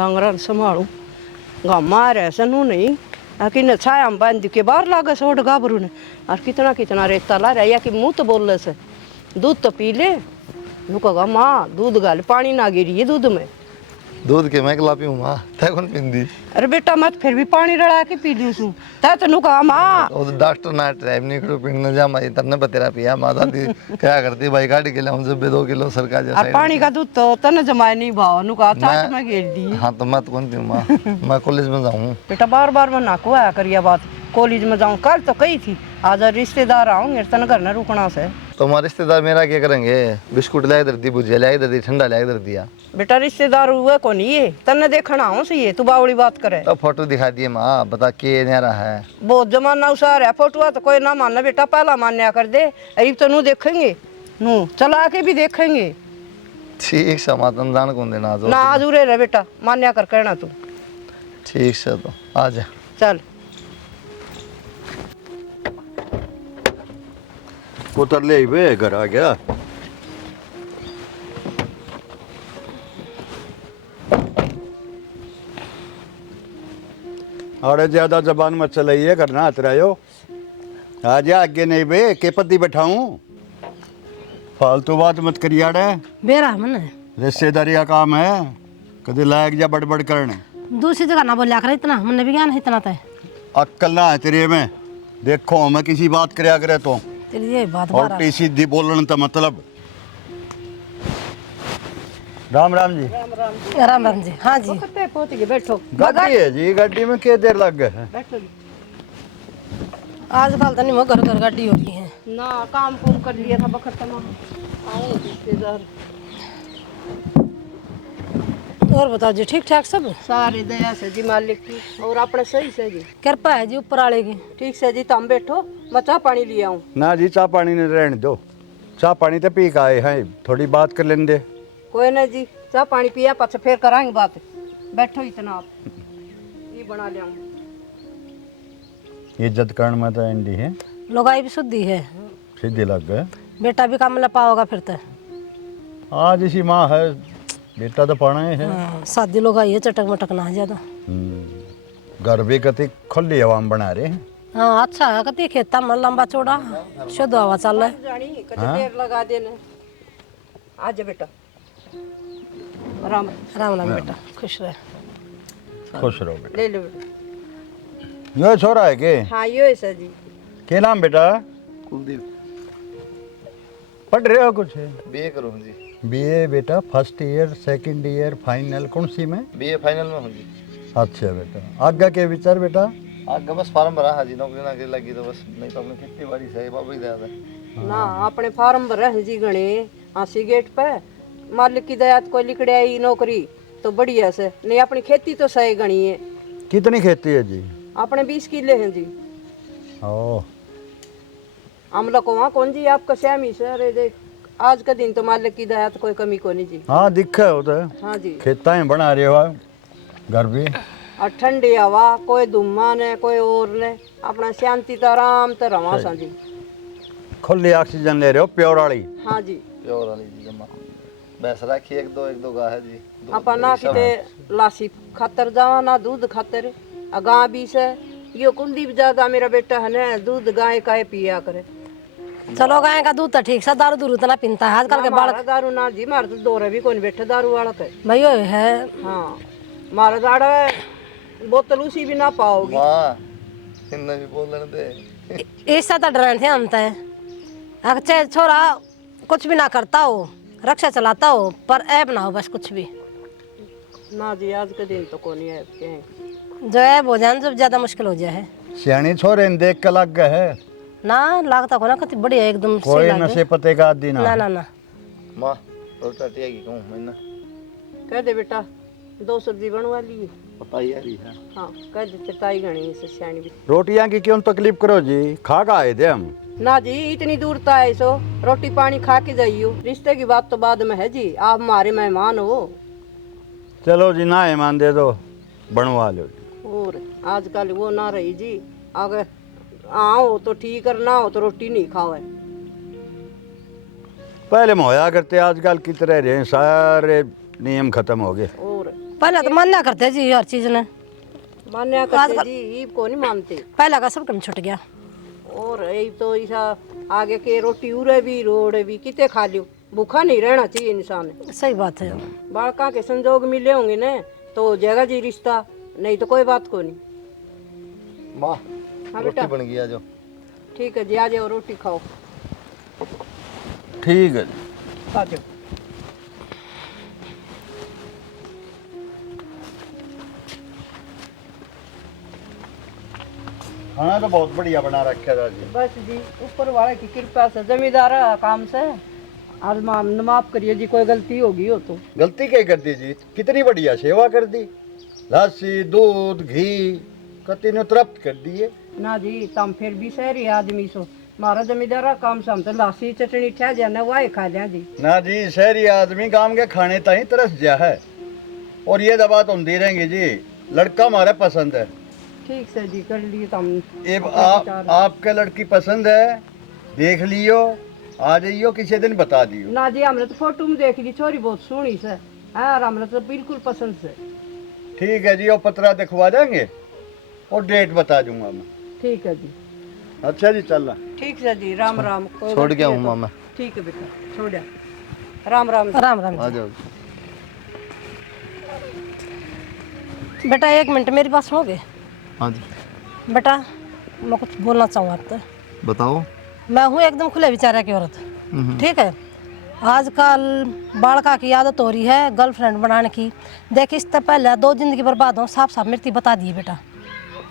डांगरा संभालू गामा रह सनू नहीं आकि न छाया बांध के बाहर लागे सोड गाभरू ने और कितना कितना रेता ला रहा या कि मुंह तो बोल से दूध तो पी ले नु कहा माँ दूध गाल पानी ना गिरी है दूध में दूध के मैं कला पीऊँ माँ तै कौन पींदी अरे बेटा मत फिर भी पानी रड़ा के पी ली सू तै तो नु कहा माँ वो तो डॉक्टर ना टाइम नहीं करो पीने जा मैं तरने बतेरा पिया माता दी क्या करती भाई गाड़ी के लिए हम जब 2 किलो सरकार जैसा और पानी का दूध तो तने जमाए नहीं भाव नु कहा चाट में घेर दी हाँ तो मैं तो कौन पीऊँ माँ मैं कॉलेज में जाऊँ बेटा बार बार मैं नाको आया करिया बात कॉलेज में जाऊँ कल तो कही थी आज रिश्तेदार आऊंगे तन घर न रुकना से तो हमारे रिश्तेदार मेरा क्या करेंगे बिस्कुट लाए इधर दी भुजिया लाए इधर दी ठंडा लाए इधर दिया बेटा रिश्तेदार हुए को नहीं है तन्ने देखना हो सही तू बावड़ी बात करे तो फोटो दिखा दिए माँ बता के न्यारा है बहुत जमाना उसार है फोटो तो कोई ना मानना बेटा पहला मान्या कर दे अभी तो नू देखेंगे नू चला के भी देखेंगे ठीक से मातन जान कौन देना आज ना आज उरे रह बेटा मान्या कर कहना तू ठीक से तो आ जा चल उतर ले वे घर आ गया अरे ज्यादा जबान मत चलाइए करना हत रहे हो आ जा आगे नहीं बे के पति बैठाऊं फालतू बात मत करिए रे बेरा मन रिश्तेदारी का काम है कभी लायक जा बड़बड़ करने दूसरी जगह ना बोलिया कर इतना मन भी ज्ञान है इतना तय अक्कल ना है तेरे में देखो मैं किसी बात करया करे तो तेरी ये बात और बारा सीधी बोलने का मतलब राम राम जी राम राम जी हाँ जी कते पहुंच गए बैठो गाड़ी है जी गाड़ी में क्या देर लग गए बैठो आजकल तो नहीं वो घर घर गाड़ी हो रही है ना काम कुम कर लिया था बखत तमा आए रिश्तेदार और बताओ जी ठीक ठाक सब सारी दया से जी मालिक की और अपने सही से जी कृपा है जी ऊपर वाले की ठीक से जी तुम बैठो मैं चाह पानी ले आऊं ना जी चाह पानी नहीं रहने दो चाह पानी तो पी का आए हैं थोड़ी बात कर लेंगे कोई नहीं जी चाह पानी पिया पाछे फिर करांगे बात बैठो इतना आप ये बना ले आऊं इज्जत करण में तो एंडी है लोगाई भी शुद्धि है सीधी लग गए बेटा भी काम लपा होगा फिर तो आज इसी माँ है बेटा तो पढ़ा है हाँ, शादी लोग आई है चटक मटक ना ज्यादा घर भी कति खुली हवा में बना रहे हैं हाँ अच्छा है कति खेता में लंबा चौड़ा शुद्ध हवा चल रहा है जानी कभी देर लगा देने आ जा बेटा राम राम राम बेटा खुश रहे खुश रहो बेटा ले लो बेटा यो छोरा है के हाँ यो है सर जी के नाम बेटा कुलदीप पढ़ रहे हो कुछ बीए करूँ जी बीए बेटा first year second year final कौन सी में बीए फाइनल में हूँ जी अच्छा बेटा आगे के विचार बेटा आगे बस फार्म भरा है जी नौकरी ना लगी तो बस नहीं तो अपनी खेती बाड़ी से बाबू ही दया ना अपने फार्म भरे हैं जी गणे आसी गेट पे मालिक की दया कोई लिखड़े आई नौकरी तो बढ़िया से नहीं अपनी खेती तो सही गणी है कितनी खेती है जी अपने 20 किले हैं जी ओ अमला को वहाँ कौन जी आपका श्यामी से अरे देख आज का दिन तो मालिक की दया तो कोई कमी को नहीं जी हाँ दिखा है वो तो हाँ जी खेता ही बना रहे हो घर भी और ठंडी हवा कोई धुम्मा ने कोई और ने अपना शांति तो आराम तो रवा सा जी खुली ऑक्सीजन ले रहे हो प्योर वाली हाँ जी प्योर वाली जी जमा भैंस राखी एक दो गाय है जी अपा ना किते लासी खातर जावा ना दूध खातर गाय भी से यो कुलदीप जागा मेरा बेटा है ना दूध गाय का पिया करे चलो गाय का दूध तो ठीक सा दारू दूर उतना पीता है आजकल के बालक दारू ना जी मारे तो दौरे भी कौन बैठे दारू वाला के भाई यो है हाँ मारा दाड़ा बोतल उसी भी ना पाओगी माँ इन्हें भी बोलने दे ऐसा तो डर थे हम तय अच्छा छोरा कुछ भी ना करता हो रक्षा चलाता हो पर ऐब ना हो बस कुछ भी ना जी आज के दिन तो कौन है जो ऐब हो जाए जब ज्यादा मुश्किल हो जाए है सियाणी छोरे ने देख के लग गए है ना लागता को ना कति बढ़िया एकदम से कोई लागे। नशे पते का आदि ना ना ना ना माँ रोटा टिया की कहूँ मैंने कह दे बेटा 2 सब्जी बनवा ली पता ही है हाँ कह दे चटाई गणी से सियानी भी रोटियां की क्यों तकलीफ करो जी खा का आए थे हम ना जी इतनी दूर तो आए सो रोटी पानी खा के जाइयो रिश्ते की बात तो बाद में है जी आप हमारे मेहमान हो चलो जी ना ईमान दे दो बनवा लो जी और आजकल वो ना रही जी अगर आओ तो ठीक और ना हो तो रोटी नहीं खाओ है पहले मोया करते आजकल की तरह रहे सारे नियम खत्म हो गए और पहले तो मान्या करते जी हर चीज ने, मान्या करते जी ईब को नहीं मानते। पहले का सब कम छुट गया। और यही तो ऐसा आगे के रोटी उरे भी रोड़े भी किते खा लियो, भूखा नहीं रहना चाहिए इंसान। सही बात है। बालका के संजोग मिले होंगे ना तो हो जाएगा जी रिश्ता, नहीं तो कोई बात को नहीं। माँ हाँ रोटी बेटा बन गई, आ जाओ। ठीक है जी, आ जाओ रोटी खाओ। ठीक है। आ जाओ। खाना तो बहुत बढ़िया बना रखा था जी। बस जी ऊपर वाले की कृपा से, जमींदार काम से। और माफ करिए जी, कोई गलती होगी हो तो। गलती क्या कर दी जी, कितनी बढ़िया सेवा कर दी, लस्सी दूध घी कति ने तृप्त कर दिए। ना जी तम फिर भी शहरी आदमी सो, मारा जमींदारा काम से हम तो लासी चटनी ठह जाने वाए खा लिया जी। ना जी शहरी आदमी गांव के खाने ताई तरस जा है, और ये दबा तो हम दे रहेंगे जी, लड़का हमारे पसंद है। ठीक से जी कर लिए तम। अब आपके लड़की पसंद है, देख लियो, आ जाइयो, किसी दिन बता दियो। ना जी हमने तो फोटो में देख ली, छोरी बहुत सोहनी से है और हमने तो बिल्कुल पसंद से। ठीक है जी, और पतरा दिखवा देंगे और डेट बता दूंगा मैं। ठीक है जी। अच्छा जी, चल रहा। ठीक है जी, राम राम। कोई छोड़ गलती के है आऊँ तो- मैं। ठीक है बेटा, छोड़ा। राम राम। राम राम आ जाओ। बेटा। 1 मिनट मेरी बात सुनोगे? हाँ जी बेटा मैं कुछ बोलना चाहूँ आपसे। बताओ। मैं हूँ एकदम खुले विचार की औरत, ठीक है। आजकल बालका की आदत हो रही है गर्लफ्रेंड बनाने की। देख इससे पहले 2 जिंदगी बर्बाद हो, साफ साफ मृत्यु बता दी बेटा।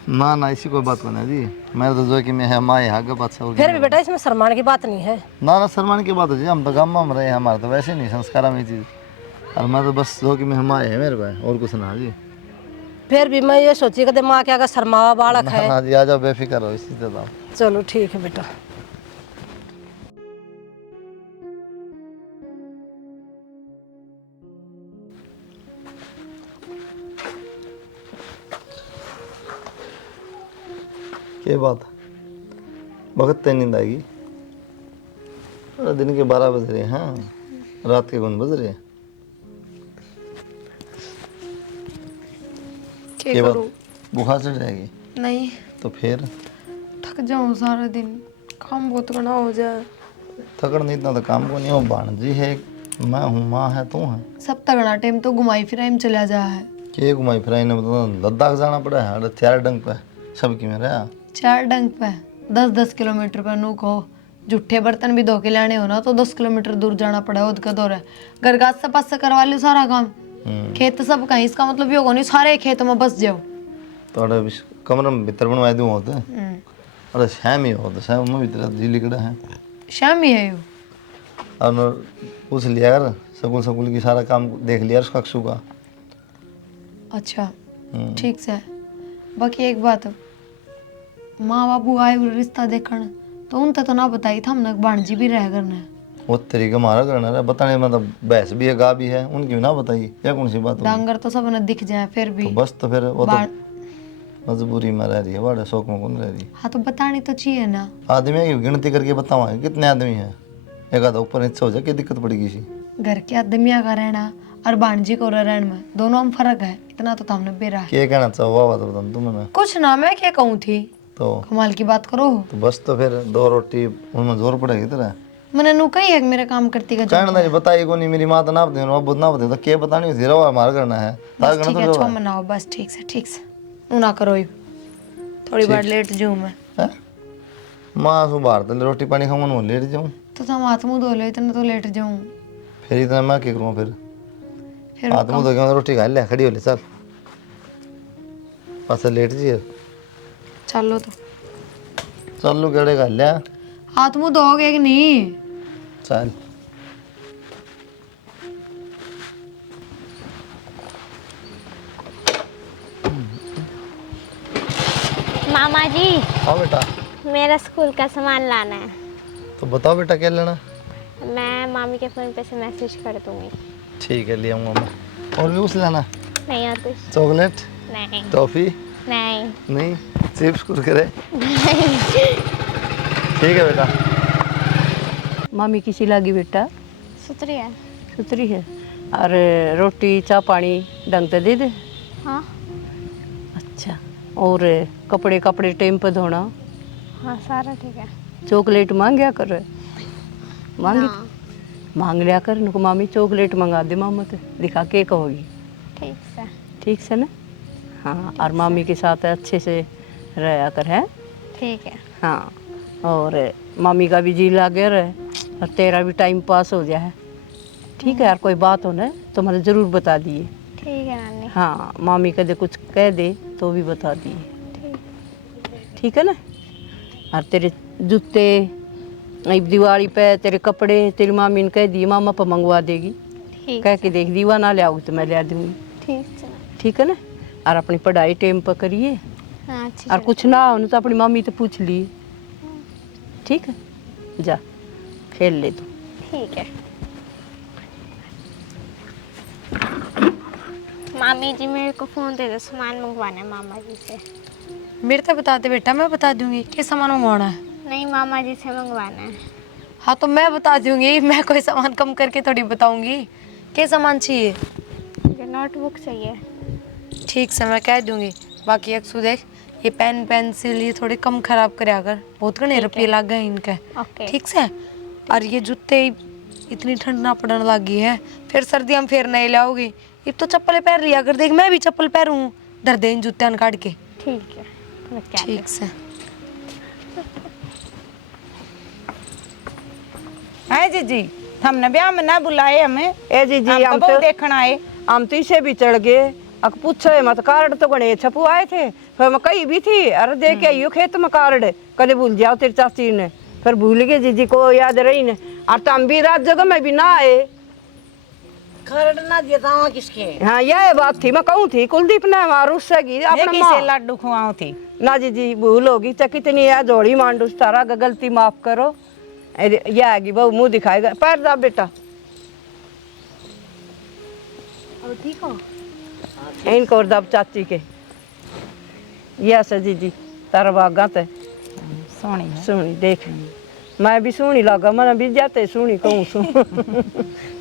ना ना ऐसी कोई बात नहीं जी, मैं तो जो कि मैं है माँ यहाँ के बात से। फिर भी बेटा इसमें शर्माने की बात नहीं है। ना ना शर्माने की बात है जी, हम तो गाँव में रहे हैं, हमारा तो वैसे नहीं संस्कार में चीज़। और मैं तो बस जो कि मैं हम आए हैं मेरे पास, और कुछ ना जी। फिर भी मैं ये सोची कि माँ के अगर शर्मावा बालक है। हाँ जी, आ जाओ बेफिक्र हो, इसी से बताओ। चलो ठीक है बेटा। क्या बात वक्त तय नींद आएगी? अरे दिन के 12 बज रहे हैं, हाँ रात के 1 बज रहे हैं। क्या बात, करूं? बुखार चढ़ जाएगी? नहीं, तो फिर थक जाऊं सारा दिन, काम बहुत करना हो जाए। थकड़ नहीं, इतना तो काम को नहीं हो। भाणजी है, मैं हूँ, माँ है, तू है। सब तगड़ा टाइम तो घुमाई फिराई में चला जा है। के घुमाई फिराई ने मतलब लद्दाख जाना पड़ा है। अरे 4 डंग पे सबकी में रहा। 4 डंग पे 10-10 किलोमीटर पर नू को जूठे बर्तन भी धो के लाने हो ना तो 10 किलोमीटर दूर जाना पड़ा। उद का दौर है, घर का से पास से करवा लो सारा काम। खेत सब कहीं, इसका मतलब ये होगा नहीं सारे खेत में बस जाओ। थोड़ा कमरे में भीतर बनवाए दूँ होते। अरे श्याम ही होता, श्याम में भीतर जी लिकड़ा है। शाम ही है यो। और पूछ लिया यार, सकूल सकूल की सारा काम देख लिया उसका अक्षु का। अच्छा ठीक से। बाकी एक बात, माँ बाबू आए हुए रिश्ता देखने तो उनसे तो ना बताई था, हमने भाणजी भी रह करना है। वो तरीका हमारा करना है बताने, मतलब भैंस भी है गा भी है, उनकी भी ना बताइए, या कौन सी बात होगी? डांगर तो सब ने दिख जाए फिर भी। तो बस तो फिर वो तो मजबूरी में रह रही है, बड़े शौक में कौन रह रही है। हाँ तो बतानी तो चाहिए ना। आदमी की गिनती करके बताओ कितने आदमी हैं, एक आधा ऊपर नीचे हो जाए क्या दिक्कत पड़ेगी इसी। घर के आदमिया का रहना और भाणजी को रहने में दोनों में फर्क है, इतना तो हमने बेरा है। क्या कहना चाहो वाह तो बता तुम्हें। कुछ ना, मैं क्या कहूँ थी, तो कमाल की बात करो। तो बस तो फिर 2 रोटी उनमें जोर पड़ेगी तेरा। मैंने नु कही है कि मेरा काम करती का कहना नहीं बताई को नहीं, मेरी माँ तो ना बता, अब ना बता तो क्या बतानी थी, रवा हमारा करना है तार बस करना ठीक तो है, रवा छो मनाओ बस। ठीक से नु ना करो, थोड़ी बार लेट जाऊँ मैं। है। माँ सु बाहर तो रोटी पानी खाऊं मैं लेट जाऊँ, तो तुम हाथ मुँह धो लो, इतना तो लेट जाऊँ फिर इतना मैं क्या करूँ? फिर हाथ मुँह धो के रोटी खा ले, खड़ी हो ले, चल पास लेट जी। चलो तो चल लो केड़े खा लिया, हाथ मुँह धोगे कि नहीं? चल। मामा जी, हाँ बेटा। मेरा स्कूल का सामान लाना है। तो बताओ बेटा क्या लेना? मैं मामी के फ़ोन पे से मैसेज कर दूँगी। ठीक है ले आऊँगा मैं। और भी कुछ लेना? नहीं और कुछ? चॉकलेट, नहीं टॉफी? नहीं नहीं, चिप्स कुरकुरे? ठीक है बेटा। मामी किसी लागी बेटा? सुतरी है। सुतरी है। और रोटी चाय पानी ढंग से दे दे। हाँ अच्छा, और कपड़े कपड़े टाइम पे धोना। हाँ सारा ठीक है। चॉकलेट मांगया कर, मांगी ना, मांग लिया कर। उनको मामी चॉकलेट मंगा दे मामा ते, दिखा के कहोगी। ठीक से। ठीक से ना? हाँ, और मामी के साथ अच्छे से रहा कर है। ठीक है। हाँ, और मामी का भी जी लगे रहे और तेरा भी टाइम पास हो जाए। ठीक है यार, कोई बात हो ना तो मुझे ज़रूर बता दिए। ठीक है नानी। हाँ, मामी कदे कुछ कह दे तो भी बता दिए। ठीक। ठीक है ना? और तेरे जूते दिवाली पे, तेरे कपड़े तेरी मामी ने कह दिए मामा पर मंगवा देगी। ठीक। कह के देख, दीवा ना ले आओगी तो मैं ले दूँगी। ठीक से। ठीक है ना? और अपनी पढ़ाई टाइम पर करिए। हाँ अच्छी और चल। कुछ ना हो तो अपनी मम्मी तो पूछ लिए। ठीक है, जा खेल ले तू। ठीक है। मामी जी मेरे को फ़ोन दे दो, सामान मंगवाना है मामा जी से। मेरे तो बता दे बेटा, मैं बता दूंगी क्या सामान मंगवाना है। नहीं, मामा जी से मंगवाना है। हाँ तो मैं बता दूंगी, मैं कोई सामान कम करके थोड़ी बताऊंगी। क्या सामान चाहिए? मुझे नोटबुक चाहिए। ठीक से मैं कह दूंगी। बाकी अक्सू देख, ये पेन पेंसिल ये थोड़े कम खराब करे, अगर बहुत घने रुपये लग गए इनके। ओके। ठीक से। और ये जूते इतनी ठंड ना पड़ने लगी है, फिर सर्दियाँ में फिर नहीं लाओगी। अब तो चप्पलें पहन रही, अगर देख मैं भी चप्पल पहनूँ डर दे इन जूते काट के। ठीक है, मैं क्या ठीक से। है जीजी, हमने ब्याह में ना बुलाए हमें। ए जी जी, हम तो देखना आए। हम तो इसे भी चढ़ गए। अक पूछे मत, कार्ड तो गणे छपू आए थे। फिर मैं कही भी थी, अरे दे के आइयो खेत में कार्ड, कदे भूल जाओ तेरी चाची ने। फिर भूल गए जीजी को याद रही ने। और तुम भी रात जगह में भी ना आए। खरड़ ना दिया था वहाँ किसके? हाँ, यह बात थी, मैं कहूँ थी कुलदीप ने हमारा उससे अपना किसे लड्डू खुआओ थी? ना जी भूल होगी तो कितनी है जोड़ी मांडू तारा, गलती माफ करो। ये आएगी बहू, मुंह दिखाएगा। पैर दाब बेटा। अब ठीक हो? इनको और दाब चाची के। ये से जी तारा बागा ते सोनी है। सुनी देख, मैं भी सुनी लगा, मैं भी जाते सुनी कहूँ सुन।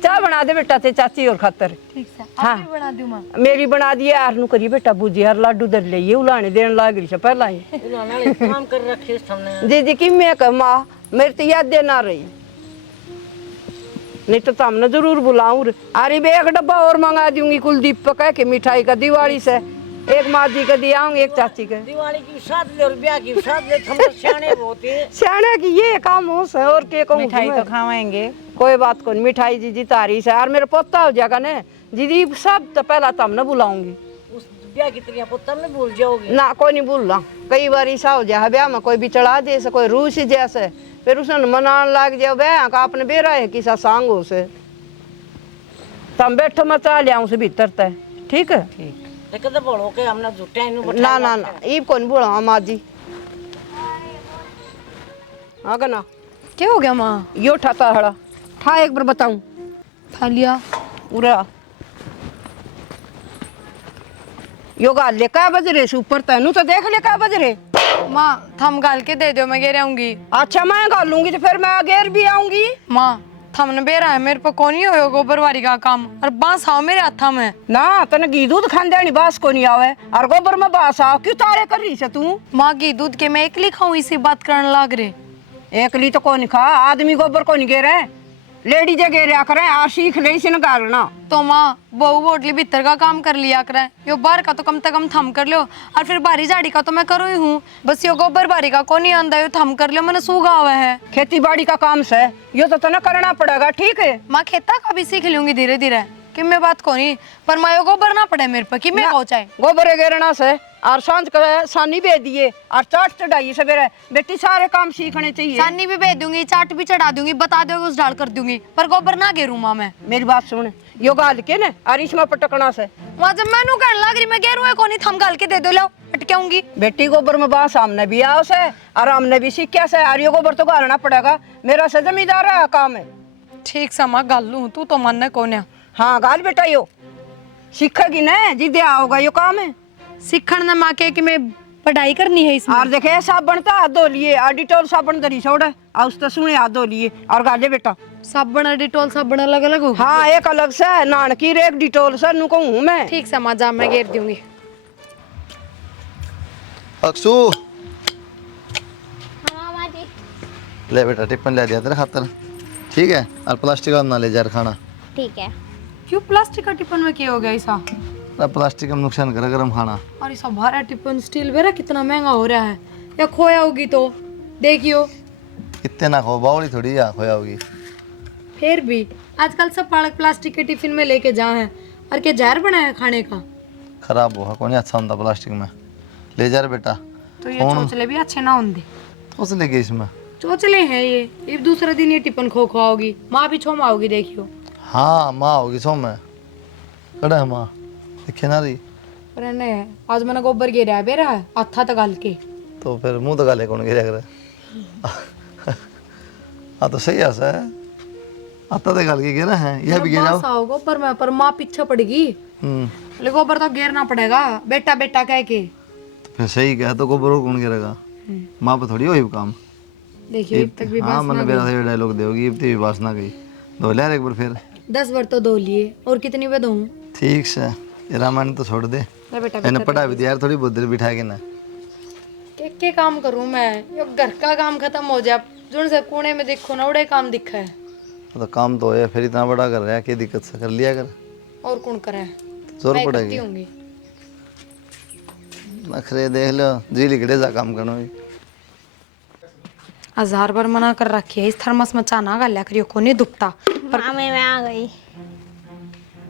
चाय बना दे बेटा ते चाची और खातर। ठीक से। हाँ। आप भी बना दूँ माँ? मेरी बना दिए यार नु करिए बेटा, बुझी यार लाडू दर ले ये उलाने देने लाग से पहला ही। उन्होंने काम कर रखे हमने। जी कि मैं कह माँ मेरी तो याद ना रही, नहीं तो तुमने जरूर बुलाऊं। अरे बे एक डब्बा और मंगा दूंगी कुलदीप पर कह के मिठाई का, दिवाली से एक माँ जी का दिया आऊंगी, एक चाची का। दिवाली की साथ ले और ब्याह की साथ ले, हम तो सियाने बहुत है। सियाने की ये काम हो से और के कहूं। मिठाई तो खावाएंगे। कोई बात को नहीं, मिठाई जी तारीफ है। और मेरा पोता हो जाएगा ना दीदी, सब तो पहला तुमने बुलाऊंगी। उस ब्याह की तैयारी पुत्र में भूल जाओगे ना कोई नहीं भूलना। कई बार ऐसा हो जाए ब्याह में कोई भी चढ़ा दे से, कोई रूस जैसे, फिर उसने मनाने लग जाओ ब्याह का आपने बेरा है किसा सांग हो से। तुम बैठो मैं चाह लिया से भीतर तय। ठीक है? ठीक। कदे बोलो के हमने झूठे इनु बैठा। ना ना ना, ई कौन बोला माँ जी। हाँ ना, क्या हो गया माँ? यो ठाता हड़ा ठा, एक बार बताऊं। खा लिया पूरा यो गाल ले क्या बज रहे ऊपर तेनू तो देख ले क्या बज रहे। माँ, थम गाल के दे दो, मैं गिर आऊंगी। अच्छा मैं गालूंगी तो फिर मैं अगेर भी आऊंगी। माँ, थमने बेरा है मेरे पर कौन ही हो गोबर वारी का काम, और बांस आओ मेरे हाथा में। ना तने घी दूध खाने बास को नहीं आवे, और गोबर में बास आओ क्यों तारे कर रही से तू? माँ, घी दूध के मैं एकली खाऊं, इसी बात करने लग रहे। एकली तो कौन खा, आदमी गोबर को नहीं गेरे, लेडीज गेरिया करे। आ सीख ले इसे न गालना। तो माँ, बहू बोटली भीतर का काम कर लिया करे, यो बाहर का तो कम से कम थम कर लो, और फिर बारी झाड़ी का तो मैं करूँ ही हूँ। बस यो गोबर बारी का कौन ही आंदा, यो थम कर लो, मैंने सूगा हुआ है। खेती बाड़ी का काम से यो तो तना करना पड़ेगा। ठीक है? माँ, खेता का भी सीख लूंगी धीरे धीरे, कि मैं बात को नहीं, पर माँ यो गोबर ना पड़े मेरे पर, कि मैं हो चाहे गोबर गेरना से और सांझ का सानी बे दिए और चाट चढ़ाइए सवेरे। बेटी सारे काम सीखने चाहिए। सानी भी भेज दूंगी, चाट भी चढ़ा दूंगी, बता दो उस ढाल कर दूंगी, पर गोबर ना गेरू माँ मैं। मेरी बात सुन, यो गाल के ना और इसमें पटकना से। वहाँ जब मैनू कहने लग रही मैं गेरू है कौन, थम गाल के दे दो, लो अटकाऊंगी। बेटी गोबर में बास हमने भी आओ से और हमने भी सीखा से, और यो गोबर तो गालना पड़ेगा, मेरा से जमींदार है काम है। ठीक समा गाल लू, तू तो मन कौन है। हाँ गाल बेटा, यो सीखेगी ना जिदे आओगा यो काम है। सीखण न माँ के कि मैं पढ़ाई करनी है इसमें। और देखे साबन तो हाथ धो लिए, और डिटोल साबन दरी छोड़ और उस तो सुने हाथ धो लिए और गाले बेटा। साबुन डिटोल साबुन अलग अलग हो। हाँ एक अलग से है, नानकी रे एक डिटोल से नु कहूँ मैं। ठीक से माँ जा मैं घेर दूंगी। अक्सू हाँ मामा जी। ले बेटा टिफिन ले दिया तेरे खातर, ठीक है, और प्लास्टिक का ना ले जा खाना। ठीक है। क्यों प्लास्टिक का टिफिन में क्या हो गया ऐसा? प्लास्टिक का नुकसान करे गरम खाना। और ऐसा भारा टिफिन स्टील वेरा कितना महंगा हो रहा है, या खोया होगी तो देखियो। इतने ना खो, बावली थोड़ी या खोया होगी। फिर भी आजकल सब बालक प्लास्टिक के टिफिन में लेके जा हैं, और क्या जहर बनाया खाने का। खराब हुआ कौन अच्छा होता प्लास्टिक में, ले जा रे बेटा। तो ये चोचले भी अच्छे ना होंगे। उस ले गई इसमें। चोचले हैं ये दूसरा दिन ये टिफिन खो खोआओगी, माँ भी छोमा होगी देखियो। हाँ माँ होगी सो में कड़ा है माँ, दिखे ना रही। पर नहीं आज मैंने गोबर गिरा है बेरा है आथा तक गाल के। तो फिर मुंह तो गाले कौन गिरा करे। हाँ तो सही है सर, आता तो गाल के गिरा है, यह भी गिरा। गोबर में पर माँ पीछे पड़ेगी, ले गोबर तो गिरना पड़ेगा बेटा बेटा कह के। तो फिर सही कहा तो गोबर और कौन गिरेगा, माँ पे थोड़ी वही काम। देखिए अब तक भी हाँ मैंने बेरा से डायलॉग दोगी, इतनी भी बात ना गई। धो लिया एक बार फिर। 10 बार तो धो लिए, और कितनी बार धोऊं? ठीक से ये रामायण तो छोड़ दे, ले बेटा मैंने पढ़ा भी दिया यार, थोड़ी बहुत देर बिठा के ना। के काम करूं मैं, यो घर का काम खत्म हो जाए, जुन से कोने में देखो ना उड़े काम दिखा है। तो काम तो है, फिर इतना बड़ा कर रहा है, क्या दिक्कत से कर लिया कर। और कौन करे, जोर मैं पड़ेगी। करती होंगी। नखरे देख लो, जी लिखड़े जा काम करना भी। 1000 बार मना कर रखी है, इस थर्मस में चा ना गाल्या करियो, को नहीं दुखता। मामी मैं आ गई।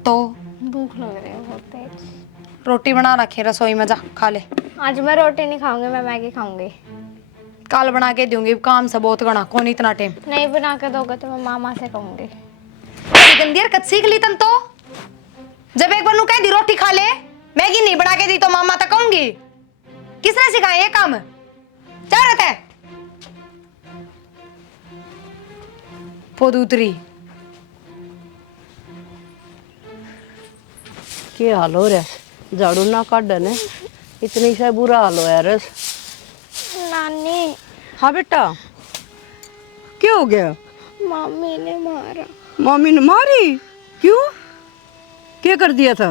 तो भूख लग रही है बहुत तेज। रोटी बना रखी है रसोई में, जा खा ले। आज मैं रोटी नहीं खाऊंगी, मैं मैगी खाऊंगी। कल बना के दूंगी, काम से बहुत गणा, कौन इतना टाइम। नहीं बना के दोगे तो मैं मामा से कहूंगी। गंदी हरकत सीख ली तन तो, जब एक बार नु कह दी रोटी खा ले, मैगी नहीं बना के दी तो मामा तक कहूंगी। किसने सिखाया ये काम, क्या रहता है पोदूतरी। क्या हाल हो रहा है, झाड़ू ना काट ने, इतनी से बुरा हाल हो यार। नानी हाँ बेटा क्या हो गया? मम्मी ने मारा। मम्मी ने मारी? क्यों, क्या कर दिया था?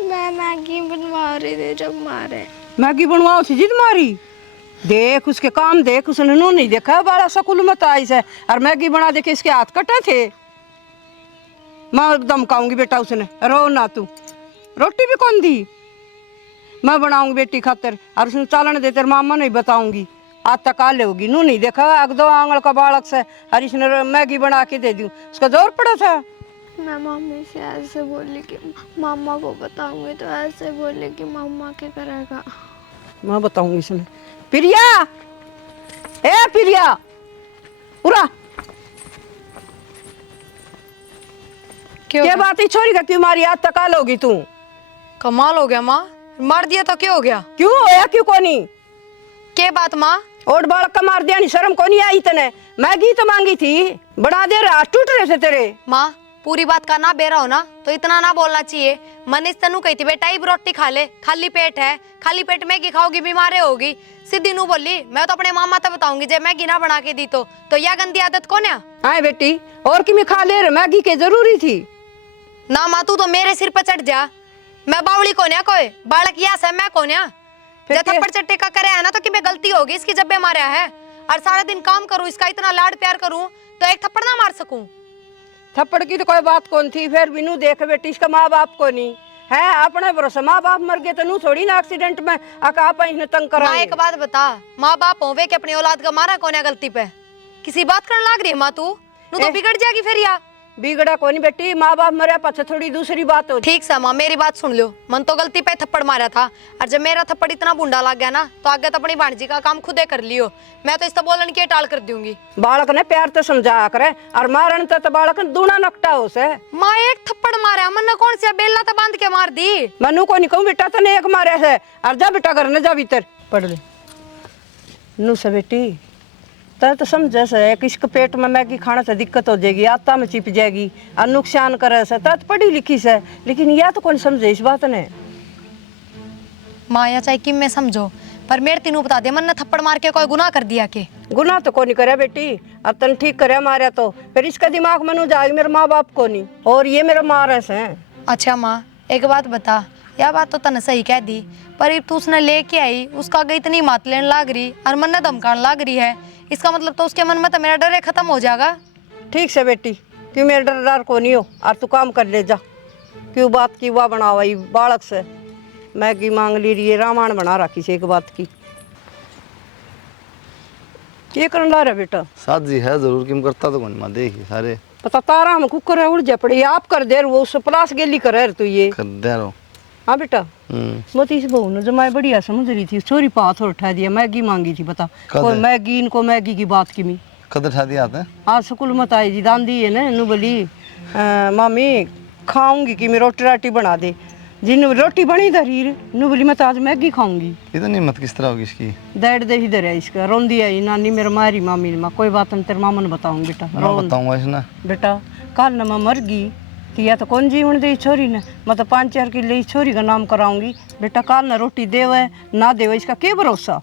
मैं मैगी बनवा रही थी जब मारे। मैगी बनवाओ थी जिद मारी? देख उसके काम देख, उसने नो नहीं देखा बड़ा स्कूल में तो आई से, और मैगी बना दे के इसके हाथ कटे थे। मैं धमकाऊंगी बेटा उसने, रो ना तू। रोटी भी कौन दी? मैं बनाऊंगी बेटी खातिर, और उसने चालन दे तेरे मामा नहीं बताऊंगी। आज तक आ ले होगी, नू नहीं देखा अग 2 आंगल का बालक से, और इसने मैगी बना के दे दी, उसका जोर पड़ा था। मैं मम्मी से ऐसे बोली कि मामा को बताऊंगी, तो ऐसे बोली कि मामा क्या करेगा। मैं बताऊंगी इसने। प्रिया, ए प्रिया, उरा क्या बात है छोरी का, क्यों मारी? आज तक आ लोगी तू? कमाल हो गया माँ, मार दिया तो क्या हो गया? क्यों होया क्यों कोनी? क्या बात माँ? और बालक का मार दिया, नहीं शर्म कोनी आई तने? मैगी तो मांगी थी, बना दे, रात टूट रहे थे तेरे। माँ पूरी बात का ना बेरा हो ना, तो इतना ना बोलना चाहिए। मनीष तनु कही थी बेटा एक रोटी खा ले, खाली पेट है, खाली पेट मैगी खाओगी बीमार होगी। सीधी नू बोली मैं तो अपने मामा तक बताऊंगी जब मैगी ना बना के दी तो यह गंदी आदत कौन है? आए बेटी, और कि मैं खा ले रहे, मैगी के जरूरी थी ना माँ, तू तो मेरे सिर पर चढ़ जा। मैं बावली कौन है, कोई बालक यास है, मैं कौन है? फिर जब थप्पड़ चट्टे का करे है ना, तो कि मैं गलती होगी इसकी जब मारा है, और सारा दिन काम करूं, इसका इतना लाड प्यार करूं, तो एक थप्पड़ ना मार सकूं? थप्पड़ की तो कोई बात कौन थी, फिर भी नू देख बेटी इसका माँ बाप को नहीं है, अपने भरोसे माँ बाप मर गए तो नू थोड़ी ना एक्सीडेंट में आप इन्हें तंग करा। माँ एक बात बता, माँ बाप होवे कि अपनी औलाद का मारा कौन है गलती पे? किसी बात करने लाग रही है माँ तू? तो बिगड़ जाएगी फिर या बिगड़ा कोनी बेटी, माँ बाप मरे पाछे थोड़ी दूसरी बात हो। ठीक सा माँ मेरी बात सुन लो, मन तो गलती पे थप्पड़ मारा था, और जब मेरा थप्पड़ इतना बूंदा लग गया ना, तो आगे तो अपनी भांजी का काम खुदे कर लियो। मैं तो इस तो बोलन की टाल कर दूंगी। बालक ने प्यार तो समझा करे, और मारन तो बालक ने दूना नकटा हो से। माँ एक थप्पड़ मारा, मन कौन सी बेला तो बांध के मार दी। मनु को नहीं कहूँ बेटा, तने एक मारे से, और जा बेटा घर न जा भीतर पढ़ ले। नू से बेटी तो समझे से कि इसके पेट में मैगी खाने से दिक्कत हो जाएगी, आत्ता में चिप जाएगी और नुकसान करे से, तो पढ़ी लिखी से, लेकिन यह तो कौन समझे इस बात ने। माँ या चाहे कि मैं समझो, पर मेरे तीनों बता दे, मन ने थप्पड़ मार के कोई गुनाह कर दिया के? गुनाह तो को नहीं करे बेटी, अब तन ठीक करे हमारे तो फिर इसका दिमाग में नु जाएगी मेरे माँ बाप को नहीं, और ये मेरा माँ रस है। अच्छा माँ एक बात बता, यह बात तो तने सही कह दी, पर अब तू उसने लेके आई, उसका आगे इतनी मात लेने लाग रही और मन ने धमकाने लाग रही है, इसका मतलब तो उसके मन में तो मेरा डर है खत्म हो जाएगा। ठीक से बेटी, क्यों मेरे डर को नहीं हो, और तू काम कर ले जा। क्यों बात की हुआ बनावाई बालक से, मैगी मांग ली रही है, रामायण बना रखी से एक बात की। ये करने ला रहा बेटा? शादी है जरूर, किम करता तो कौन माँ देखी सारे पता तारा हम कुकर है उड़ जा पड़ी, आप कर दे वो उस प्लास गेली कर तू ये। कर दे रहो। हाँ बेटा, वो तो इस बहू ने जमाई बढ़िया समझ रही थी, छोरी पाथ और उठा दिया, मैगी मांगी थी बता, कोई मैगी इनको मैगी की बात की मी कद उठा दिया आता है। आज स्कूल मत आई जी दांदी है ना, नु बोली मामी खाऊंगी कि मैं रोटी राटी बना दे, जिन रोटी बनी धरी नु बोली मैं तो आज मैगी खाऊंगी। इतनी हिम्मत किस तरह होगी इसकी? डेढ़ दे ही दर है इसका, रोंदी आई नानी मेरे मारी मामी ने, कोई बात नहीं तेरे मामा ने बताऊंगी बेटा। मैं बताऊंगा इसने बेटा कल न मैं मर गई कि या तो कौन जीवन दे छोरी ने, मैं तो 5-4 किलो इस छोरी का नाम कराऊंगी बेटा, कल न रोटी देवे ना देवे इसका क्या भरोसा।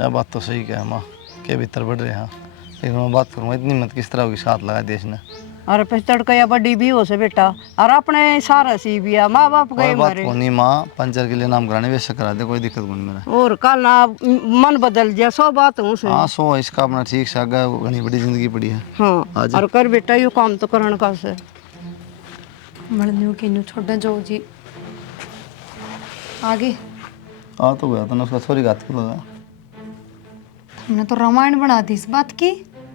यह बात तो सही कहा माँ, के भीतर बढ़ रहे हैं, लेकिन मैं बात करूँगा इतनी हिम्मत किस तरह होगी, साथ लगा दिया इसने। अरे फिर तड़का या बड़ी भी हो से बेटा, और अपने सारा सी भी है, माँ बाप गए बात मारे। नहीं माँ, 5-4 किलो नाम कराने वैसे करा दे, कोई दिक्कत नहीं मेरा। और कल ना मन बदल जाए 100 बात हूँ से। हाँ 100 इसका अपना ठीक से आगे घनी बड़ी जिंदगी पड़ी है। हाँ और कर बेटा यो काम तो करने का से। मड़न्यू के न्यू छोड़ने जो जी आगे आ तो गया तो उसका छोरी घात को लगा। हमने तो रामायण बना दी इस बात की,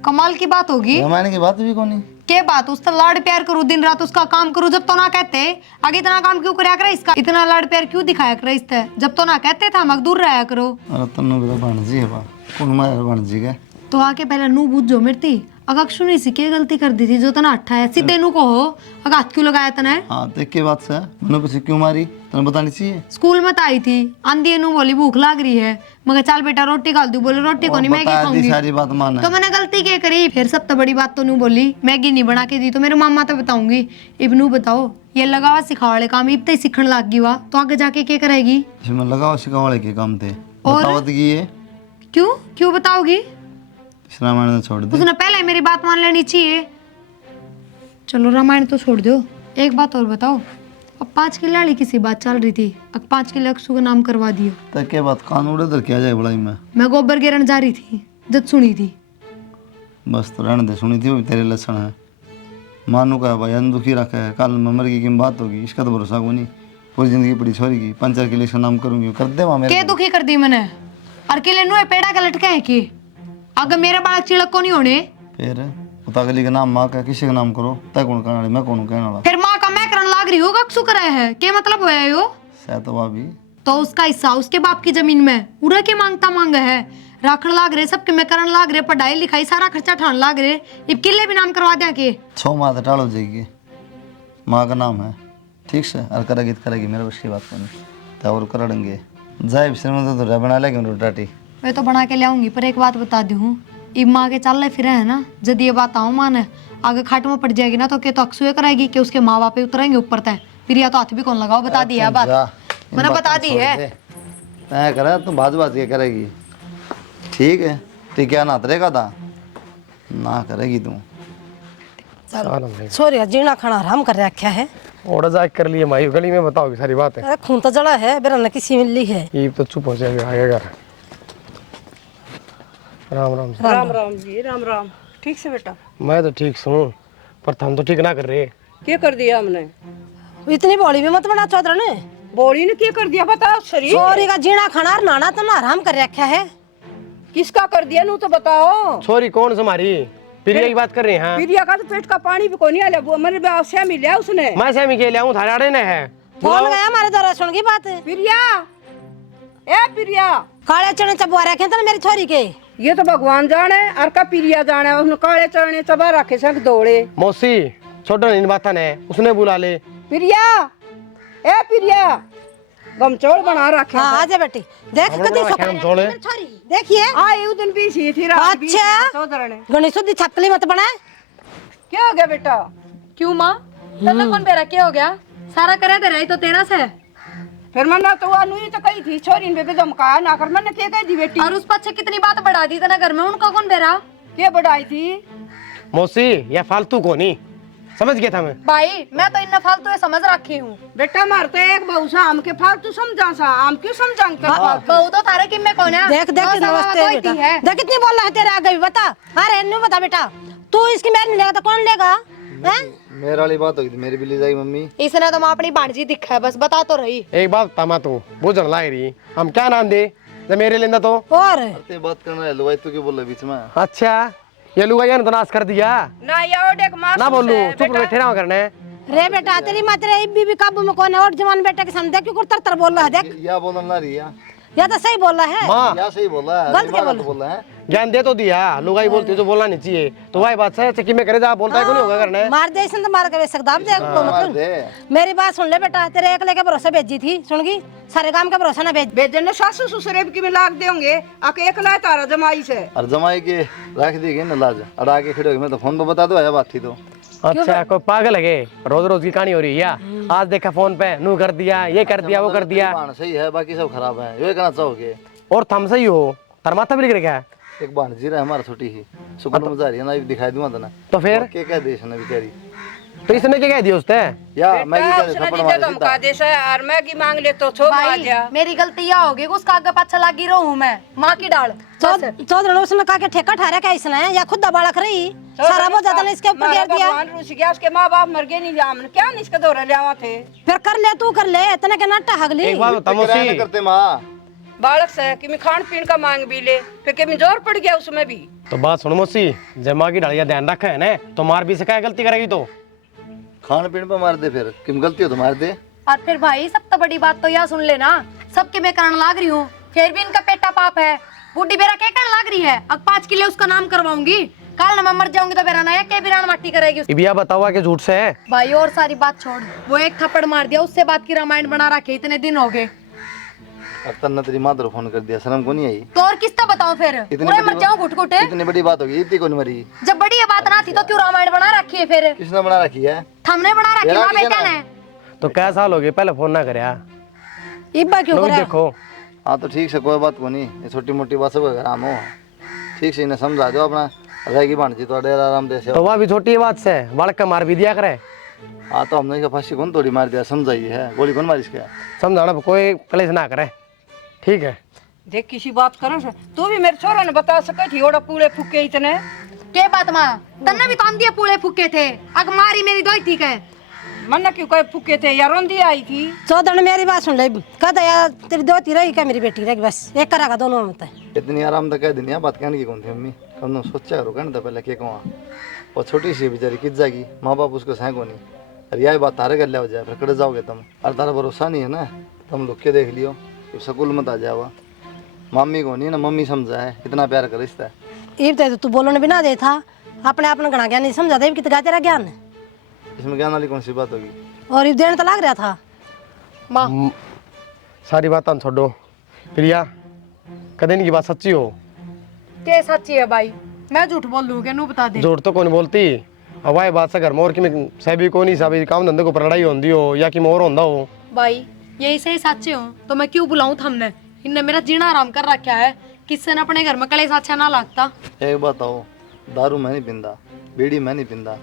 कमाल की बात होगी। रामायण की बात भी कौन? के बात, उसका लाड प्यार करूं दिन रात उसका काम करूं, जब तो ना कहते आगे इतना काम क्यों कराया करे, इसका इतना लाड प्यार क्यों दिखाया करे इससे, जब तो ना कहते था हम दूर रहा करो। अरे तन्नू मेरा भांजी है बा, कौन मारा भांजी का? तो आके पहले नू बुझो मिर्ती, अगर सुनी सी के गलती कर दी थी जो तना अट्ठा है, सीधे नू को हो अगर हाथ क्यों लगाया तना है। हाँ देख के बात से मैंने पूछी क्यों मारी, तने बतानी चाहिए। स्कूल में तो आई थी, आंधी नू बोली भूख लाग रही है, मगर चल बेटा रोटी खा दू, बोले रोटी को नहीं मैगी खाऊंगी, सारी बात मान तो मैंने गलती क्या करी, फिर सब तो बड़ी बात तो नू बोली मैगी नहीं बना के दी तो मेरे मामा तो बताऊंगी। इब नू बताओ ये लगावा सिखा वाले काम इब तो सीखने लग गई वा, तो आगे जाके क्या करेगी। इसमें लगाओ सिखाओ वाले के काम थे, और बतावत की ये क्यों क्यों बताओगी, रामायण ने छोड़ दे। उसने पहले मेरी बात मान लेनी चाहिए। चलो रामायण तो छोड़ दो, एक बात और बताओ, अब 5 की लाड़ी किसी बात चल रही थी, अब 5 किलो अक्षु का नाम करवा दियो, तक के बात कान उड़े तो क्या जाए बड़ाई में। मैं गोबर गिरन जा रही थी जब सुनी थी। बस तो रहने दे, सुनी थी वो तेरे लक्षण है, मानू का भाई दुखी रखा है, कल में मर की बात होगी, इसका तो भरोसा को नहीं, पूरी जिंदगी पड़ी छोरी की, 5-4 किलो इसका नाम करूंगी, कर दे वहाँ मेरे के दुखी कर दी मैंने, और किले नुए पेड़ा का लटका है कि अगर मेरे बालक चिड़क को नहीं होने, फिर पता गली का नाम माँ का किसी का नाम करो, तय कौन कहने वाली, मैं कौन कहने वाला, फिर माँ का मैं करन लाग रही होगा अक्षु कराया है, क्या मतलब होया यो, शायद तो भाभी तो उसका हिस्सा उसके बाप की जमीन में पूरा के मांगता मांग है, राखण लाग रहे सबके में करन लाग रहे, पढ़ाई लिखाई सारा खर्चा ठान लाग रहे, ये किले भी नाम करवा दिया के 6 माह तो टाल हो जाएगी, माँ का नाम है ठीक से, और करेगी तो करेगी, मेरे बस की बात नहीं, तो और कर देंगे जाए सिर में तो बना लेंगे रोटाटी, मैं तो बना के ले आऊंगी, पर एक बात बता दी हूँ, इब माँ के चल फिर है ना, जब ये बात आऊँ माने आगे खाट में पड़ जाएगी ना, तो क्या तो अक्सुए कराएगी कि उसके माँ बाप उतरेंगे ऊपर तय, फिर या तो हाथ भी कौन लगाओ, बता दी है बात, मैंने बता दी है। तय करे तुम बाजू बात क्या करेगी, ठीक है टिकिया ना तरेगा था ना करेगी तू। छोरिया जीना खाना आराम कर रखा है, और जाके कर लिए माई गली में बताओगी सारी बात है। अरे खून तो जड़ा है बेरा न किसी मिली है, ये तो चुप हो जाएगा आगे घर। राम राम जी। राम राम जी, राम राम। ठीक से बेटा? मैं तो ठीक हूँ, पर हम तो ठीक ना कर रहे। क्या कर दिया हमने? इतनी बॉडी भी मत बना चौधरी ने, बॉडी ने क्या कर दिया बताओ, शरीर छोरी का जीना खाना और नाना तो ना आराम कर रखा है, किसका कर दिया नू तो बताओ। छोरी कौन हमारी प्रिया की बात कर रहे हैं? प्रिया का तो पेट का पानी भी कोनी आले, वो मेरे से मिला उसने, मैं सेमी के लिया हूँ, थारे आड़े ने है। कौन गया हमारे द्वारा सुन की बात, प्रिया ए प्रिया, काले चने चबवा रखे थे मेरी छोरी के, ये तो भगवान जाने और का प्रिया जाने, उसने काले चने चबा रखे संग दौड़े। मौसी छोटा इन बात है उसने बुला ले। प्रिया ए प्रिया, गमचोड़ बना रखे। हाँ आजा बेटी, देख कदी छोड़े छोरी देखिए आई उस दिन भी सी थी रात भी अच्छा गणेश दी छकली मत बना। क्या हो गया बेटा? क्यों माँ तन्ने कौन बेरा क्या हो गया, सारा करे दे रही तो तेरा से फिर मैंने तो अनु ही तो कही थी छोरी ने बेबे धमकाया ना कर, मैंने क्या कह दी बेटी? और उस पीछे कितनी बात बढ़ा दी तना घर में, उनका कौन बेरा? क्या बढ़ाई थी? मौसी या फालतू को नहीं समझ गया था मैं। भाई मैं तो इन फालतू ये समझ रखी हूँ। बेटा मारते एक बहू सा हम के फालतू समझा सा, हम क्यों समझाएंगे फालतू? बहू तो तारे किम में कौन है? देख देख नमस्ते बेटा, देख कितनी बोल रहा है तेरे आगे भी, बता। अरे न्यू बता बेटा, तू इसकी मेहर नहीं लेगा तो कौन लेगा? हैं? मेरे वाली बात होगी मेरी भी ले जाएगी मम्मी। इसने तो मां अपनी भांजी दिखा है, बस बता तो रही। एक बात तमा तू बुझन लाई रही, हम क्या नाम दे जब मेरे लेंदा तो? और ते बात करना है लुगाई, तू क्यों बोल रहा बीच में? अच्छा ये लुगाइया ने तो नाश कर दिया ना यार देख मां ना बोलू, चुप बैठे रहो करने। रे बेटा तेरी माँ तेरे भी काबू में कौन है? और जवान बेटे के सामने क्यों तर तर बोल रहा है? देख या बोलना ना रही या तो सही बोल रहा है, माँ या सही बोला है, गलत क्या दिमाग तो बोल रहा है। ज्ञान दे तो दिया, लुगाई बोलती है जो बोलना नहीं चाहिए, तो वही बात है चक्की में करे जा बोलता है क्यों नहीं होगा करने? मार दे इसने तो मार के सकता अब देख को मार मतलब। दे। मेरी बात सुन ले बेटा, तेरे एक लेके भरोसा भेजी थी, सुन गई? सारे काम का भरोसा ना भेज। बेजन ने सासू ससुरे की मिलाक देंगे आके एक लाए तारा जमाई से। और जमाई के रख देगी ना लाज, अड़ा के खड़े हो मैं तो फोन पे बता दो आया बात थी तो। अच्छा कोई पागल है रोज रोज की कहानी हो रही है या? आज देखा फोन पे नू कर दिया, ये कर दिया, वो कर दिया। बाण सही है बाकी सब खराब है, ये कहना चाहोगे? और थम सही हो, तार माथा भी लिख रखा है। एक बाण जीरा है हमारा छोटी ही सुकून मजा आ रही है ना, दिखाई दूंगा ना तो फिर क्या कह दे इसने बेचारी? तो इसने क्या कह दिया उसने? या मैं बेटा, क्या उसने थप्पड़ दी मार धमका दे से और मैं की मांग ले तो छोड़ आ भाई जा। मेरी गलती यह होगी कि उसका आगे पाछा लगी रहूं मैं, माँ की डाल। चौधरी उसने कहा कि ठेका ठहरा क्या इसने, या खुद दबाड़क रही सारा बहुत ज्यादा ने इसके ऊपर गिर दिया। भगवान रूस गया, उसके माँ बाप मर गए नहीं जामन क्या नहीं इसके दौरे ले आवा थे। फिर कर ले तू कर ले, इतने के नट्टा हगली। एक बात बता मौसी, करते माँ बालक से कि मैं खान पीन का मांग भी ले, फिर कि मैं जोर पड़ गया उसमें भी। तो बात सुनो मौसी, जब माँ की डालिया ध्यान रखा है ना तो मार भी सका गलती करेगी तो खान पीन पे मार दे, फिर किम गलती हो तो मार दे। और फिर भाई सब तो बड़ी बात तो यह सुन लेना, सबके मैं करने लाग रही हूँ, फिर भी इनका पेटा पाप है। बूढ़ी बेरा क्या करने लाग रही है? अब 5 किलो उसका नाम करवाऊंगी, कल ना मैं मर जाऊंगी तो बेरा नया क्या बिरान माटी करेगी। इबिया बतावा कि झूठ से है। भाई और सारी बात छोड़, वो एक थप्पड़ मार दिया, उससे बात की रामायण बना रखे, इतने दिन हो गए। अब तन्ना तेरी माँ फोन कर दिया, शर्म को नहीं आई? तो और किसका बताऊं फिर? पूरे मर जाऊं घुट घुट। इतनी बड़ी बात होगी, इतनी कौन मरी? जब बड़ी ये बात ना थी तो क्यों रामायण बना रखी है फिर? किसने बना रखी है? हमने बना रखी, माँ बेटा ने। तो क्या साल हो गए पहले फोन ना करया? इब्बा क्यों लोग करा? देखो हाँ तो ठीक से कोई बात को नहीं, ये छोटी मोटी बात सब आराम हो, ठीक से इन्हें समझा दो अपना रहेगी भांजी तो डेरा आराम दे से। तो वह भी छोटी बात से बालक का मार भी दिया करे। हाँ तो हमने इसका फांसी कौन तोड़ी मार दिया, समझाइए है गोली कौन मारी इसका? समझाना कोई कलेश ना करे, ठीक है? देख किसी बात करो से तू भी मेरे छोरा ने बता सके थी ओड़ा पूरे फूके इतने के बात माँ तन्ने भी काम दिए पूरे फूके थे, अग मारी मेरी दो ठीक है। मन क्यों कहे फूके थे या रोंदी आई थी। चौधरी ने मेरी बात सुन ले, कहता यार तेरी दोती रहेगी क्या मेरी बेटी रहेगी, बस एक करेगा दोनों में। इतनी आराम तक कह देनी बात कहने की कौन थी मम्मी? कौन सोचा करो कहने था पहले के कहूँ, और छोटी सी बेचारी किस जाएगी, माँ बाप उसको सह को नहीं। अरे यह बात तारे कर लिया हो जाए फिर कड़े जाओगे तुम, और तारा भरोसा नहीं है ना, तुम लोग के देख लियो स्कूल मत आ जावा। मम्मी को नहीं ना, मम्मी समझा है इतना प्यार कर रिश्ता है। इब तो तू बोलने भी ना दे था, अपने आप ने गणा ज्ञान नहीं समझा दे कितना तेरा ज्ञान है, इसमें ज्ञान वाली कौन सी बात होगी? और इब देने तो लग रहा था। माँ सारी बात छोड़ो प्रिया, कदे की बात सच्ची हो? के सच्ची है भाई? मैं झूठ बोल दूं क्या? नू बता दे। झूठ तो कौन बोलती, अब वही बात से घर में और कि सभी को नहीं सभी काम धंधे को लड़ाई होती हो या कि मोर होता हो। भाई यही से सच्चे हो तो मैं क्यों बुलाऊं थमने? इनने मेरा जीना आराम कर रखा है, किससे ने अपने घर में कलेश अच्छा ना लगता। एक बात आओ, दारू मैं नहीं पींदा, बीड़ी मैं नहीं पींदा,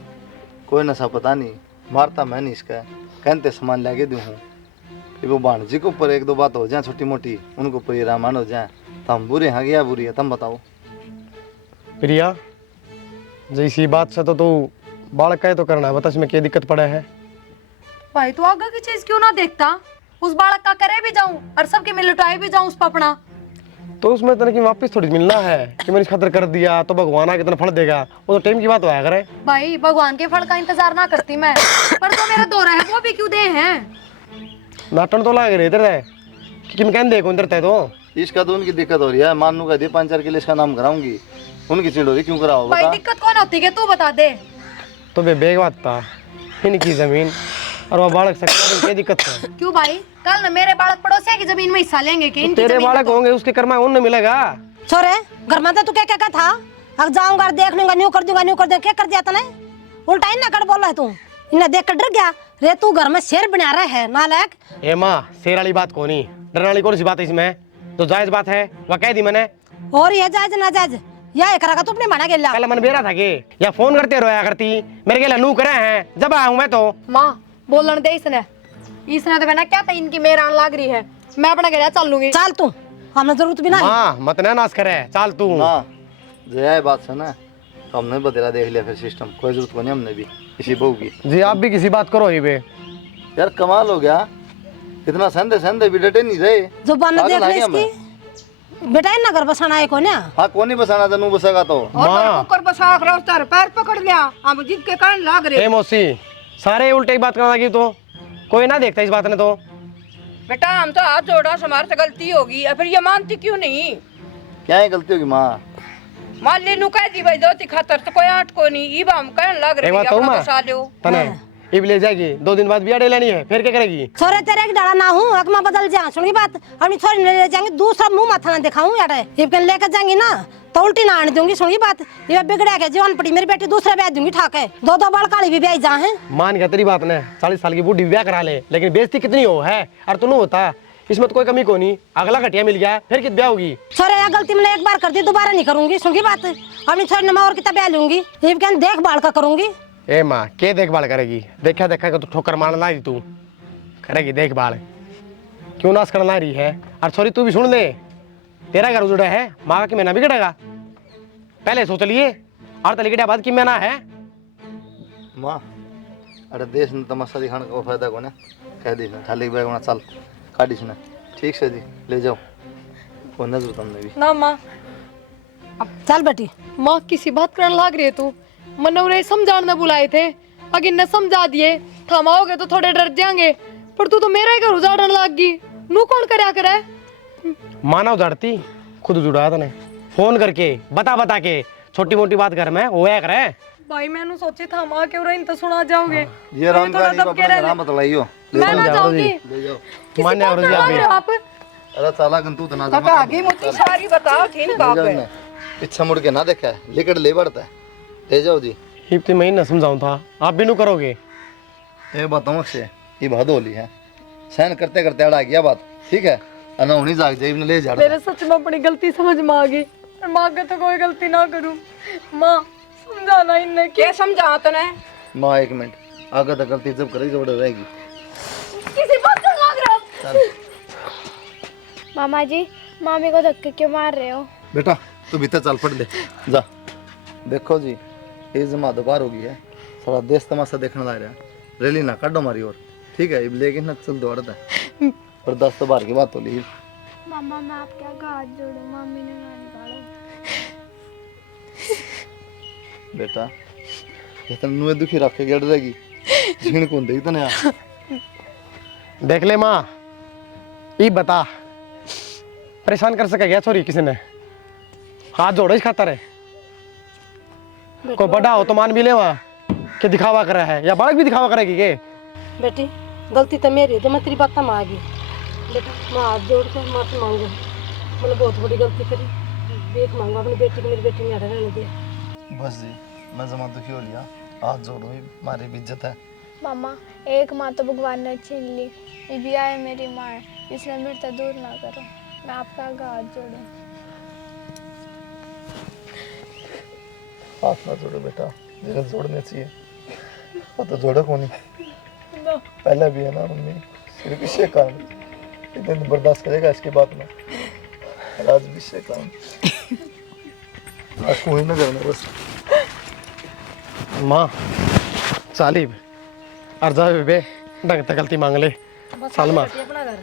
कोई नशा पता नहीं, मारता मैं नहीं इसका, कहते सामान लाके दूँ हूँ। वो भाणजी के ऊपर एक दो बात हो जाए छोटी मोटी, उनको ऊपर ये रामायण हो जाए तो हम बुरे हैं या बुरी है तुम बताओ? प्रिया जैसी बात से तो तू बालक का तो करना है, बता इसमें क्या दिक्कत पड़ा है? भाई तू आगे की चीज क्यों ना देखता? उस बालक का करे भी जाऊं और सबके में लुटाए भी जाऊं उस पपड़ा। तो उसमें तने की वापस थोड़ी मिलना है कि मैंने खातर कर दिया तो भगवान कितना फल देगा, वो तो टाइम की बात होया करे। भाई भगवान के फल का इंतजार ना करती मैं, पर जो मेरा दौरा है वो भी क्यों दे हैं? नाटन तो लाग रहे तेरे कि मैं कहने देखो इधर तो इसका तो उनकी दिक्कत हो रही है, मानू का दे 5-4 किलो इसका नाम कराऊंगी, उनकी चिड़ हो रही क्यों कराओ भाई बता? दिक्कत कौन होती है तू बता दे। तो बेग बात था इनकी जमीन और वो बालक से क्या दिक्कत है? क्यों भाई? कल न मेरे बालक पड़ोसिया की जमीन में हिस्सा लेंगे कि तो इनकी तेरे जमीन बालक होंगे उसके कर्मा उन्हें मिलेगा। छोरे घर में तो तू क्या क्या था, अब जाऊंगा देख लूंगा न्यू कर दूंगा क्या कर दिया तने? उल्टा इन ना कर बोल रहा है तू, इन्हें देख कर डर गया रे तू घर में शेर बना रहा है नालायक। ए माँ शेर वाली बात कौन ही, डरने वाली कौन सी बात है इसमें? जो जायज बात है वह कह दी मैंने। और ये जायज ना जायज या एक रखा तू अपने बना गेला। पहले मन बेरा था के या फोन करते रोया करती, मेरे के नू करे हैं जब आऊं मैं तो। माँ बोलन दे इसने तो मैंने क्या था इनकी मेरा आने लग रही है, मैं अपना घर चल लूंगी। चल तू, हमें जरूरत भी नहीं। माँ मत ना नाश करे, चल तू। हाँ जया बात से ना तो हमने बतेरा देख लिया फिर सिस्टम, कोई जरूरत को नहीं हमने भी इसी बहू की। जी आप भी किसी बात करो ही बे। यार कमाल हो गया, इतना संदे संदे भी डटे नहीं रहे। जो बन पागल देख आ ले गया मैं। इसकी बेटा इन नगर बसाना है को ना। हाँ कौन नहीं बसाना तनु बसेगा तो। माँ कुकर बसा रहा उतार पैर पकड़ लिया, हम जिद के कारण लाग रहे। ए मौसी सारे उल्टे ही बात करना लगी तो कोई ना देखता इस बात ने तो। बेटा हम तो हाथ जोड़ा, हमारे से गलती होगी, फिर ये मानती क्यों नहीं? क्या है गलती होगी माँ? मान ले नु कह दी भाई दोती खातर तो कोई आठ को नहीं, इब हम कहने लग रहे एक बात कि कहूं अपना मैं? बसा लो। तने इब ले जाएगी 2 दिन बाद बिया लेनी है, फिर क्या करेगी? छोरे तेरे की डाला ना हूँ, अकमा बदल जा। सुन की बात, अपनी छोरी ने ले जाएंगे, दूसरा मुंह माथा ना दिखाऊं यार। ये लेकर जाएंगी ना तो उल्टी ना आने दूंगी। सुन की बात, ये बिगड़ा के जीवन पड़ी मेरी बेटी दूसरा ब्याह दूंगी ठाके। 2 बाल काली भी ब्याह जा है। मान गया तेरी बात ने, 40 साल की बूढ़ी ब्याह करा ले, लेकिन बेइज्जती कितनी हो है और तू होता इसमें तो कोई कमी को नहीं। अगला घटिया मिल गया फिर कित ब्याह होगी? छोरे यार गलती मैंने एक बार कर दी, दोबारा नहीं करूंगी। सुन की बात, अपनी छोरी ने मैं और कितना ब्याह लूंगी, ये भी देखभाल का करूंगी। ए माँ के देखभाल करेगी? देखा देखा कि तू ठोकर मारना रही, तू करेगी देखभाल? क्यों नाश करना रही है? और छोरी तू भी सुन ले, तेरा घर उजड़ा है, माँ की मैना बिगड़ेगा। पहले सोच लिए और तले के बाद की मैना है। माँ अरे देश ने तमाशा दिखाने का फायदा को ना कह दी खाली बैग में चल काटी सुना। ठीक से जी ले जाओ, वो नजर तुमने भी ना माँ चल बेटी। माँ किसी बात करने लग रही है तू, मनोरे समझाने बुलाए थे, अगर न समझा दिए थमाओगे तो थोड़े डर जाएंगे, पर तू तो मेरा ही घर उजाड़ने लग गई। नू कौन करया करे? माना उजाड़ती खुद उजाड़ा तने फोन करके बता के, छोटी मोटी बात घर में वो है करे। भाई मैंने सोची था माँ के उरे तो सुना जाओगे। ये राम का नहीं अपना नाम बतलाइयो। मैं ना जाऊंगी। ले जाओ। किसी मान्य बात और करने लग रहे हो आप? अरे साला गंतु तना काका आगे मुझे सारी बताओ ठीक बात है। पीछे मुड़ के ना देखा है, लेकर ले बढ़ता है। ले जाओ जी। इतने मैं न समझाऊं था, आप भी नू करोगे? एक बताऊँ से ये बात होली है, सहन करते करते अड़ा गया बात। ठीक है अना होनी जाग जाए ले जा। मेरे सच में अपनी गलती समझ में आ गई, और माँ के तो कोई गलती ना करूं। माँ समझाना इन्हें क्या समझा तने? माँ 1 मिनट आगे तक गलती जब करेगी तो रहेगी। किसी बात से लग रहा है। मामा जी मामी को धक्के क्यों मार रहे हो? बेटा तू भीतर चल पड़ ले जा। देखो जी ये जमा दोबार हो गई है, सारा देश तमाशा देखने ला रहा है। रैली ना काटो हमारी ओर, ठीक है? लेकिन ना चल दौड़ता है पर 10 तो बार की बात हो ली। मामा मैं आपके आगे हाथ जोड़ू, मम्मी ने ना निकालो। बेटा ये तो नुए दुखी रख के गड़ रहेगी, झीण कौन देगी तने यार। देख ले माँ, ये बता परेशान कर सके क्या छोरी किसी ने? हाथ जोड़ो इस खातर है। कोई बड़ा हो तो मान भी ले वहाँ कि दिखावा कर रहा है, या बालक भी दिखावा करेगी के? बेटी गलती तो मेरी है, तो मैं तेरी बात में आ गई। बेटा मैं हाथ जोड़ के माफी मांगू, मैंने बहुत बड़ी गलती करी। देख मांगू अपनी बेटी को, मेरी बेटी ने रहने नहीं दिया। बस जी मैं जमा दुखी हो लिया, हाथ जोड़ो हमारी भी इज्जत है। मामा एक माँ तो भगवान ने छीन ली, ये भी आए मेरी माँ है, इसने मृत्यु दूर ना करो। मैं आपका आगे हाथ जोड़ूं। हाथ ना जोड़ो बेटा, जगह जोड़ने चाहिए, वो तो जोड़ो को नहीं। पहले भी है ना मम्मी, सिर्फ इसे काम इतने बर्दाश्त करेगा इसकी बात में, आज भी इसे काम आज कोई ना करना बस। माँ सालिब अर्जा बे ढंग से गलती मांग ले। सलमा अपना घर